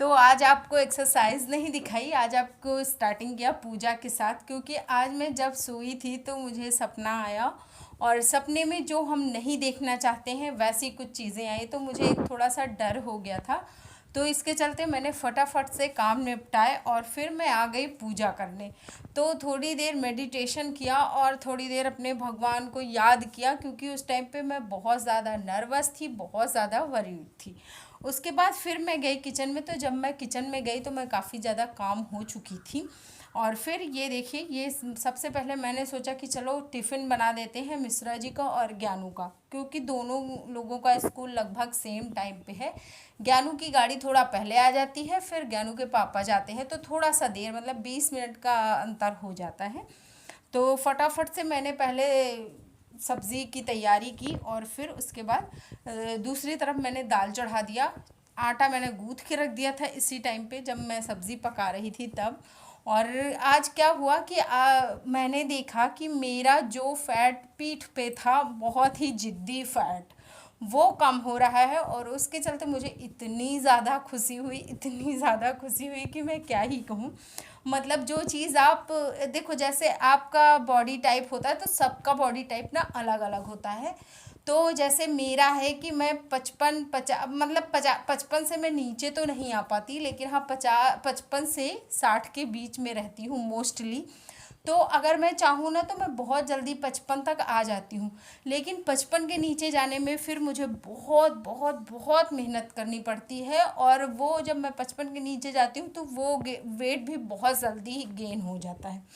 तो आज आपको एक्सरसाइज नहीं दिखाई, आज आपको स्टार्टिंग किया पूजा के साथ, क्योंकि आज मैं जब सोई थी तो मुझे सपना आया और सपने में जो हम नहीं देखना चाहते हैं वैसी कुछ चीज़ें आई, तो मुझे एक थोड़ा सा डर हो गया था। तो इसके चलते मैंने फटाफट से काम निपटाए और फिर मैं आ गई पूजा करने। तो थोड़ी देर मेडिटेशन किया और थोड़ी देर अपने भगवान को याद किया, क्योंकि उस टाइम पे मैं बहुत ज़्यादा नर्वस थी, बहुत ज़्यादा वरीड थी। उसके बाद फिर मैं गई किचन में, तो जब मैं किचन में गई तो मैं काफ़ी ज़्यादा काम हो चुकी थी। और फिर ये देखिए, ये सबसे पहले मैंने सोचा कि चलो टिफ़िन बना देते हैं मिश्रा जी का और ज्ञानू का, क्योंकि दोनों लोगों का स्कूल लगभग सेम टाइम पे है। ज्ञानू की गाड़ी थोड़ा पहले आ जाती है, फिर ज्ञानू के पापा जाते हैं, तो थोड़ा सा देर मतलब 20 मिनट का अंतर हो जाता है। तो फटाफट से मैंने पहले सब्ज़ी की तैयारी की और फिर उसके बाद दूसरी तरफ मैंने दाल चढ़ा दिया। आटा मैंने गूँथ के रख दिया था इसी टाइम पे जब मैं सब्ज़ी पका रही थी तब। और आज क्या हुआ कि मैंने देखा कि मेरा जो फैट पीठ पे था, बहुत ही ज़िद्दी फैट, वो कम हो रहा है। और उसके चलते मुझे इतनी ज़्यादा खुशी हुई, इतनी ज़्यादा खुशी हुई कि मैं क्या ही कहूँ। मतलब जो चीज़ आप देखो, जैसे आपका बॉडी टाइप होता है तो सबका बॉडी टाइप ना अलग अलग होता है। तो जैसे मेरा है कि मैं 55 से मैं नीचे तो नहीं आ पाती, लेकिन हाँ 55 से 60 के बीच में रहती हूँ मोस्टली। तो अगर मैं चाहूँ ना तो मैं बहुत जल्दी 55 तक आ जाती हूँ, लेकिन 55 के नीचे जाने में फिर मुझे बहुत बहुत बहुत मेहनत करनी पड़ती है। और वो जब मैं 55 के नीचे जाती हूँ तो वो वेट भी बहुत जल्दी गेन हो जाता है।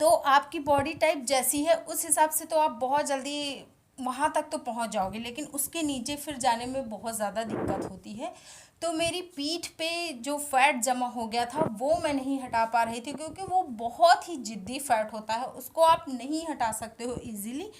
तो आपकी बॉडी टाइप जैसी है उस हिसाब से तो आप बहुत जल्दी वहाँ तक तो पहुँच जाओगे, लेकिन उसके नीचे फिर जाने में बहुत ज़्यादा दिक्कत होती है। तो मेरी पीठ पे जो फैट जमा हो गया था वो मैं नहीं हटा पा रही थी, क्योंकि वो बहुत ही ज़िद्दी फैट होता है, उसको आप नहीं हटा सकते हो इजीली।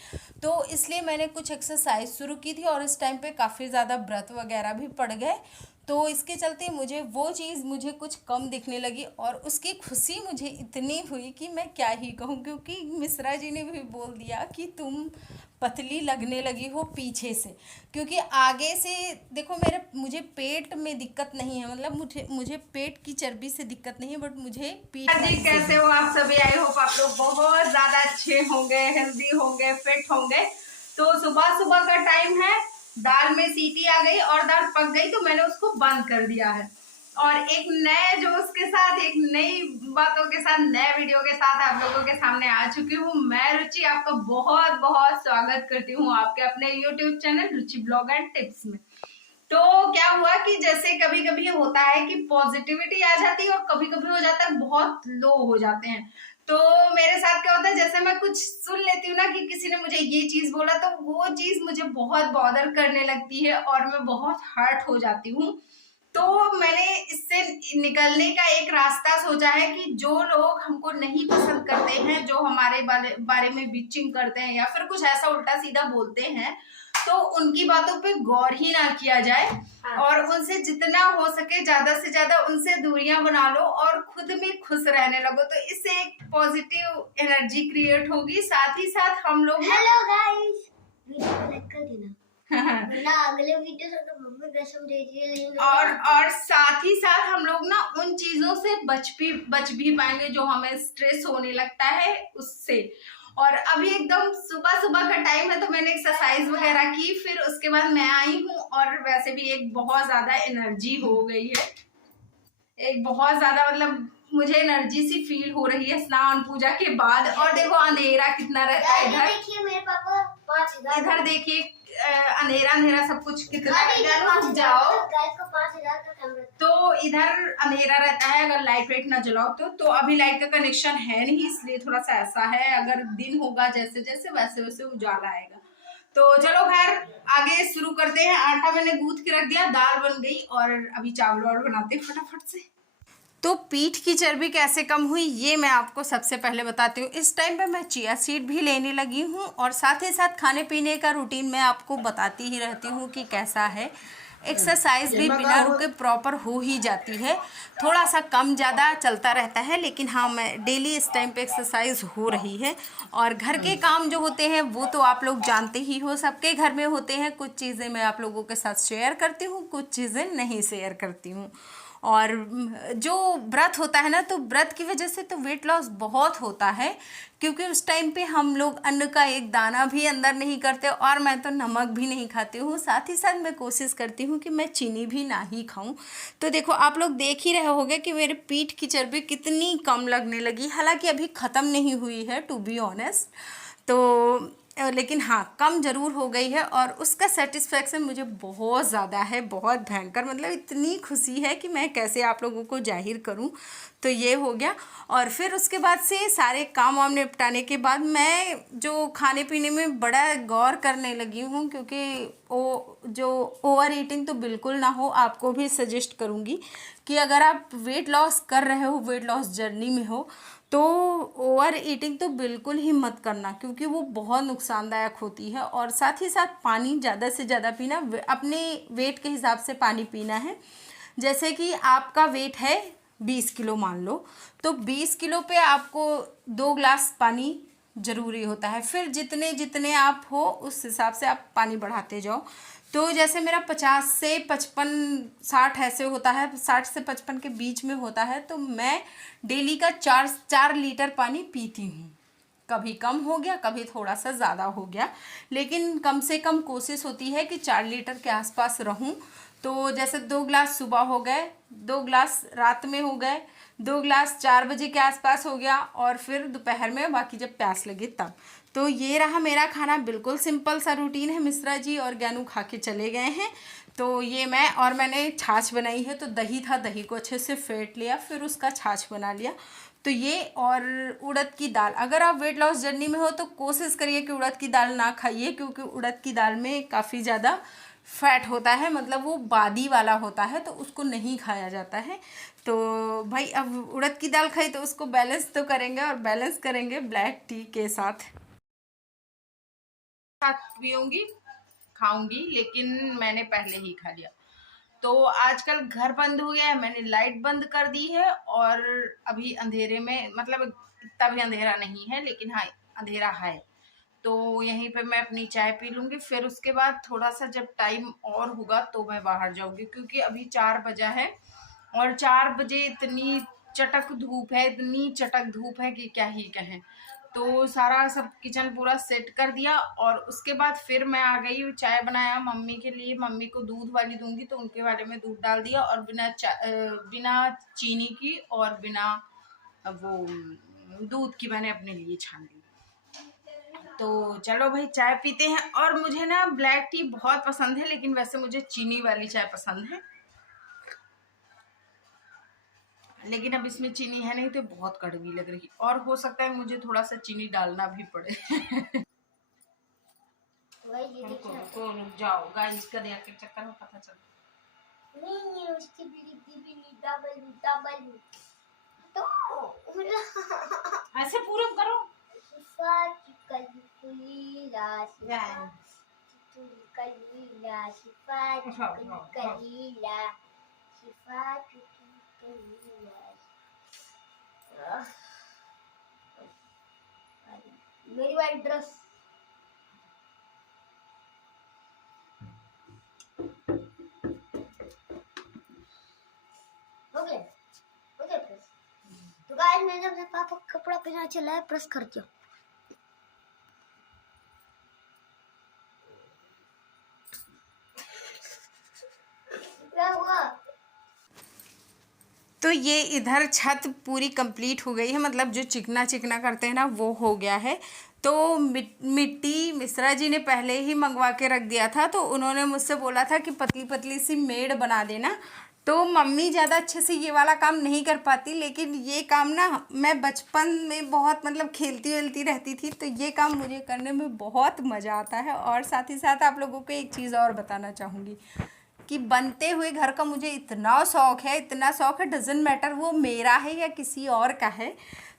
तो इसलिए मैंने कुछ एक्सरसाइज शुरू की थी और इस टाइम पे काफ़ी ज़्यादा व्रत वगैरह भी पड़ गए। तो इसके चलते मुझे वो चीज़ मुझे कुछ कम दिखने लगी और उसकी खुशी मुझे इतनी हुई कि मैं क्या ही कहूँ, क्योंकि मिश्रा जी ने भी बोल दिया कि तुम पतली लगने लगी हो पीछे से। क्योंकि आगे से देखो, मुझे पेट में दिक्कत नहीं है, मतलब मुझे पेट की चर्बी से दिक्कत नहीं है, बट मुझे पीठ जी कैसे हो आप सभी? आई होप आप लोग बहुत ज्यादा अच्छे होंगे, हेल्दी होंगे, फिट होंगे। तो सुबह सुबह का टाइम है, दाल में सीटी आ गई और दाल पक गई तो मैंने उसको बंद कर दिया है। और एक नए जोश के साथ, एक नई बातों के साथ, नए वीडियो के साथ आप लोगों के सामने आ चुकी हूँ। मैं रुचि आपका बहुत बहुत स्वागत करती हूँ आपके अपने YouTube channel Ruchi blog and tips में। तो क्या हुआ कि जैसे कभी कभी होता है कि पॉजिटिविटी आ जाती है और कभी कभी हो जाता है बहुत लो हो जाते हैं। तो मेरे साथ क्या होता है, जैसे मैं कुछ सुन लेती हूँ ना कि किसी ने मुझे ये चीज बोला, तो वो चीज मुझे बहुत बॉदर करने लगती है और मैं बहुत हर्ट हो जाती हूँ। तो मैंने इससे निकलने का एक रास्ता सोचा है कि जो लोग हमको नहीं पसंद करते हैं, जो हमारे बारे में बिचिंग करते हैं या फिर कुछ ऐसा उल्टा सीधा बोलते हैं, तो उनकी बातों पे गौर ही ना किया जाए और उनसे जितना हो सके ज्यादा से ज्यादा उनसे दूरियां बना लो और खुद में खुश रहने लगो। तो इससे एक पॉजिटिव एनर्जी क्रिएट होगी। साथ ही साथ हम लोग हेलो गाइस, वीडियो को लाइक कर देना ना अगले वीडियो से तो मम्मी कसम दे दी है। और साथ ही साथ हम लोग ना उन चीजों से बच भी पाएंगे जो हमें स्ट्रेस होने लगता है उससे। और अभी एकदम सुबह सुबह का टाइम है तो मैंने एक्सरसाइज वगैरह की, फिर उसके बाद मैं आई हूँ और वैसे भी एक बहुत ज्यादा एनर्जी हो गई है, एक बहुत ज्यादा मतलब मुझे एनर्जी सी फील हो रही है स्नान पूजा के बाद। और देखो अंधेरा कितना रहता है इधर, देखिए मेरे पापा 5000 इधर देखिए अंधेरा अंधेरा सब कुछ कितना जाओ गाइस को 5000 का कैमरा। तो इधर अंधेरा रहता है अगर लाइट वेट ना जलाओ तो अभी लाइट का कनेक्शन है नहीं, इसलिए थोड़ा सा ऐसा है। अगर दिन होगा जैसे जैसे वैसे वैसे उजाला आएगा। तो चलो खैर आगे शुरू करते हैं। आटा मैंने गूंथ के रख दिया, दाल बन गई और अभी चावल वावल बनाते हैं फटाफट से। तो पीठ की चर्बी कैसे कम हुई ये मैं आपको सबसे पहले बताती हूँ। इस टाइम पे मैं चिया सीड भी लेने लगी हूँ और साथ ही साथ खाने पीने का रूटीन मैं आपको बताती ही रहती हूँ कि कैसा है। एक्सरसाइज भी बिना रुके प्रॉपर हो ही जाती है। थोड़ा सा कम ज़्यादा चलता रहता है, लेकिन हाँ मैं डेली इस टाइम पे एक्सरसाइज हो रही है। और घर के काम जो होते हैं वो तो आप लोग जानते ही हो, सबके घर में होते हैं। कुछ चीज़ें मैं आप लोगों के साथ शेयर करती हूँ, कुछ चीज़ें नहीं शेयर करती हूँ। और जो व्रत होता है ना, तो व्रत की वजह से तो वेट लॉस बहुत होता है, क्योंकि उस टाइम पे हम लोग अन्न का एक दाना भी अंदर नहीं करते, और मैं तो नमक भी नहीं खाती हूँ। साथ ही साथ मैं कोशिश करती हूँ कि मैं चीनी भी ना ही खाऊं। तो देखो आप लोग देख ही रहे होंगे कि मेरे पीठ की चर्बी कितनी कम लगने लगी, हालांकि अभी ख़त्म नहीं हुई है टू बी ऑनेस्ट। तो लेकिन हाँ कम ज़रूर हो गई है, और उसका सेटिस्फेक्शन मुझे बहुत ज़्यादा है, बहुत भयंकर। मतलब इतनी खुशी है कि मैं कैसे आप लोगों को जाहिर करूं। तो ये हो गया। और फिर उसके बाद से सारे काम वाम निपटाने के बाद मैं जो खाने पीने में बड़ा गौर करने लगी हूँ, क्योंकि वो जो ओवर ईटिंग तो बिल्कुल ना हो। आपको भी सजेस्ट करूँगी कि अगर आप वेट लॉस कर रहे हो, वेट लॉस जर्नी में हो, तो ओवर ईटिंग तो बिल्कुल ही मत करना, क्योंकि वो बहुत नुकसानदायक होती है। और साथ ही साथ पानी ज़्यादा से ज़्यादा पीना, अपने वेट के हिसाब से पानी पीना है। जैसे कि आपका वेट है 20 किलो मान लो, तो 20 किलो पे आपको 2 ग्लास पानी ज़रूरी होता है। फिर जितने जितने आप हो उस हिसाब से आप पानी बढ़ाते जाओ। तो जैसे मेरा 50 से 55 60 ऐसे होता है, 60 से 55 के बीच में होता है, तो मैं डेली का 4 लीटर पानी पीती हूँ। कभी कम हो गया, कभी थोड़ा सा ज़्यादा हो गया, लेकिन कम से कम कोशिश होती है कि 4 लीटर के आसपास रहूँ। तो जैसे 2 ग्लास सुबह हो गए, 2 ग्लास रात में हो गए, 2 ग्लास 4 बजे के आसपास हो गया, और फिर दोपहर में बाकी जब प्यास लगे तब। तो ये रहा मेरा खाना, बिल्कुल सिंपल सा रूटीन है। मिश्रा जी और ज्ञानू खा के चले गए हैं। तो ये मैंने छाछ बनाई है, तो दही था, दही को अच्छे से फेंट लिया, फिर उसका छाछ बना लिया। तो ये, और उड़द की दाल, अगर आप वेट लॉस जर्नी में हो तो कोशिश करिए कि उड़द की दाल ना खाइए, क्योंकि उड़द की दाल में काफ़ी ज़्यादा फैट होता है, मतलब वो बादी वाला होता है, तो उसको नहीं खाया जाता है। तो भाई अब उड़द की दाल खाई तो उसको बैलेंस तो करेंगे, और बैलेंस करेंगे ब्लैक टी के साथ पीऊँगी, खाऊंगी, लेकिन मैंने पहले ही खा लिया। तो आजकल घर बंद हो गया है, मैंने लाइट बंद कर दी है, और अभी अंधेरे में, मतलब इतना भी अंधेरा नहीं है, लेकिन हाँ अंधेरा है। तो यहीं पे मैं अपनी चाय पी लूँगी, फिर उसके बाद थोड़ा सा जब टाइम और होगा तो मैं बाहर जाऊँगी, क्योंकि अभी 4 बजा है, और 4 बजे इतनी चटक धूप है, इतनी चटक धूप है कि क्या ही कहें। तो सारा सब किचन पूरा सेट कर दिया, और उसके बाद फिर मैं आ गई, चाय बनाया मम्मी के लिए। मम्मी को दूध वाली दूंगी, तो उनके वाले में दूध डाल दिया, और बिना चीनी की और बिना वो दूध की मैंने अपने लिए छान ली। तो चलो भाई चाय पीते हैं। और मुझे ना ब्लैक टी बहुत पसंद है, लेकिन वैसे मुझे चीनी वाली चाय पसंद है, लेकिन अब इसमें चीनी है नहीं तो बहुत कड़वी लग रही, और हो सकता है मुझे थोड़ा सा चीनी डालना भी पड़े। रुक जाओ गाइस, का देख के चक्कर में पता चल नहीं उसकी बीड़ी डबल तो ऐसे पूरा करो। शिफा की कलीला शिफा कलीला शिफा कलीला शिफा की कलीला। मेरी white dress okay okay press. तो गाइस मैंने अपने पापा का कपड़ा पहना चला है, प्रेस कर दिया। क्या हुआ? तो ये इधर छत पूरी कंप्लीट हो गई है, मतलब जो चिकना चिकना करते हैं ना वो हो गया है। तो मिट्टी मिश्रा जी ने पहले ही मंगवा के रख दिया था, तो उन्होंने मुझसे बोला था कि पतली पतली सी मेड़ बना देना। तो मम्मी ज़्यादा अच्छे से ये वाला काम नहीं कर पाती, लेकिन ये काम ना मैं बचपन में बहुत मतलब खेलती वेलती रहती थी, तो ये काम मुझे करने में बहुत मज़ा आता है। और साथ ही साथ आप लोगों को एक चीज़ और बताना चाहूँगी कि बनते हुए घर का मुझे इतना शौक़ है, इतना शौक़ है, डजेंट मैटर वो मेरा है या किसी और का है।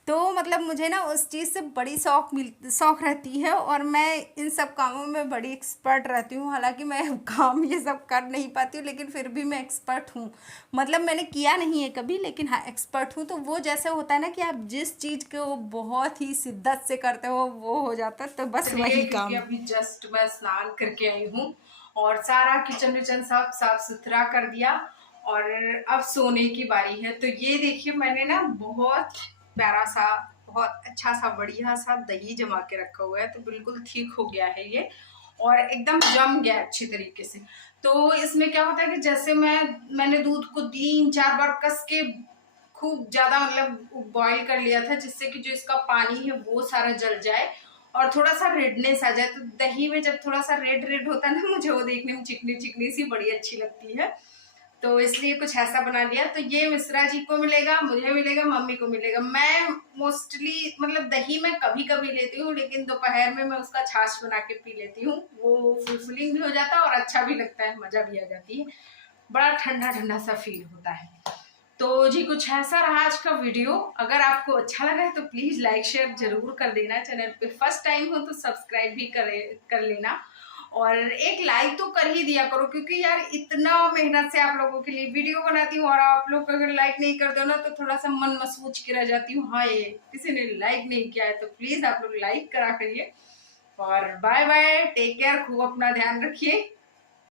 तो मतलब मुझे ना उस चीज़ से बड़ी शौक रहती है, और मैं इन सब कामों में बड़ी एक्सपर्ट रहती हूँ। हालांकि मैं काम ये सब कर नहीं पाती हूँ, लेकिन फिर भी मैं एक्सपर्ट हूँ। मतलब मैंने किया नहीं है कभी, लेकिन हाँ एक्सपर्ट हूँ। तो वो जैसे होता है ना कि आप जिस चीज़ को बहुत ही शिद्दत से करते हो वो हो जाता है, तो बस वही काम। क्योंकि अभी जस्ट मैं स्नान करके आई हूँ और सारा किचन विचन सब साफ सुथरा कर दिया, और अब सोने की बारी है। तो ये देखिए मैंने ना बहुत प्यारा सा, बहुत अच्छा सा, बढ़िया सा दही जमा के रखा हुआ है। तो बिल्कुल ठीक हो गया है ये, और एकदम जम गया अच्छी तरीके से। तो इसमें क्या होता है कि जैसे मैंने दूध को 3-4 बार कस के खूब ज्यादा मतलब बॉईल कर लिया था, जिससे कि जो इसका पानी है वो सारा जल जाए और थोड़ा सा रेडनेस आ जाए। तो दही में जब थोड़ा सा रेड रेड होता है ना, मुझे वो देखने में चिकनी चिकनी सी बड़ी अच्छी लगती है। तो इसलिए कुछ ऐसा बना लिया। तो ये मिश्रा जी को मिलेगा, मुझे मिलेगा, मम्मी को मिलेगा। मैं मोस्टली मतलब दही में कभी कभी लेती हूँ, लेकिन दोपहर में मैं उसका छाछ बना के पी लेती हूँ। वो फुलफिलिंग भी हो जाता है और अच्छा भी लगता है, मजा भी आ जाती है, बड़ा ठंडा ठंडा सा फील होता है। तो जी कुछ ऐसा रहा आज का वीडियो। अगर आपको अच्छा लगा है तो प्लीज लाइक शेयर जरूर कर देना। चैनल पे फर्स्ट टाइम हो तो सब्सक्राइब भी कर लेना, और एक लाइक तो कर ही दिया करो, क्योंकि यार इतना मेहनत से आप लोगों के लिए वीडियो बनाती हूँ और आप लोग अगर लाइक नहीं कर दो ना तो थोड़ा सा मन मसूच के रह जाती हूँ, हाँ ये किसी ने लाइक नहीं किया है। तो प्लीज आप लोग लाइक करा करिए। और बाय बाय, टेक केयर, खूब अपना ध्यान रखिए।